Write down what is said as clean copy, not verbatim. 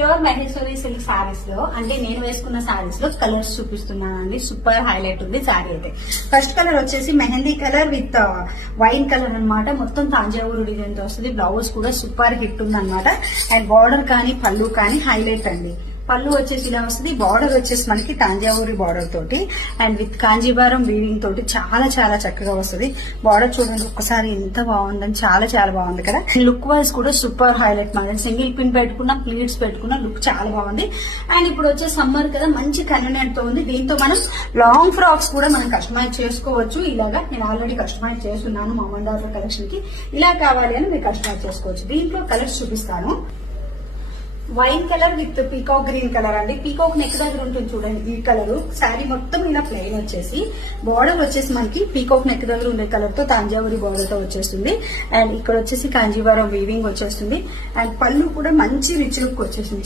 Pure Maheshwari silk saris లో అంటే నేను వేసుకున్న సారీస్ లో కలర్స్ చూపిస్తున్నానండి. సూపర్ హైలైట్ ఉంది సారీ అయితే. ఫస్ట్ కలర్ వచ్చేసి mehndi colour with wine colour అన్నమాట. మొత్తం తాంజావూరు డిజైన్ తో వస్తుంది. బ్లౌజ్ కూడా సూపర్ హిట్ ఉంది అనమాట. అండ్ బార్డర్ కానీ పళ్ళు కానీ హైలైట్ అండి. పళ్ళు వచ్చేసి ఇలా వస్తుంది. బార్డర్ వచ్చేసి మనకి తాంజావూరి బార్డర్ తోటి అండ్ విత్ కాంజీవరం వీవింగ్ తోటి చాలా చాలా చక్కగా వస్తుంది. బార్డర్ చూడండి ఒక్కసారి ఎంత బాగుందని, చాలా చాలా బాగుంది కదా. లుక్ వైజ్ కూడా సూపర్ హైలైట్ మాట. సింగిల్ పిన్ పెట్టుకున్న, ప్లీట్స్ పెట్టుకున్న లుక్ చాలా బాగుంది. అండ్ ఇప్పుడు వచ్చే సమ్మర్ కదా, మంచి కన్వీనియంట్ తో ఉంది. దీంతో మనం లాంగ్ ఫ్రాక్స్ కూడా మనం కస్టమైజ్ చేసుకోవచ్చు. ఇలాగా నేను ఆల్రెడీ కస్టమైజ్ చేస్తున్నాను మా మండార్ కలెక్షన్ కి. ఇలా కావాలి అని మీరు కస్టమైజ్ చేసుకోవచ్చు. దీంట్లో కలర్స్ చూపిస్తాను. Wine colour with peacock green colour అండి. పీకాక్ నెక్ దగ్గర ఉంటుంది చూడండి ఈ కలర్. శారీ మొత్తం ఇలా ప్లెయిన్ వచ్చేసి బార్డర్ వచ్చేసి మనకి పీకాక్ నెక్ దగ్గర ఉండే కలర్ తో తాంజావూరి బార్డర్ తో వచ్చేస్తుంది. అండ్ ఇక్కడ వచ్చేసి కాంజీవరం వీవింగ్ వచ్చేస్తుంది. అండ్ పళ్ళు కూడా మంచి రిచ్ లుక్ వచ్చేసింది.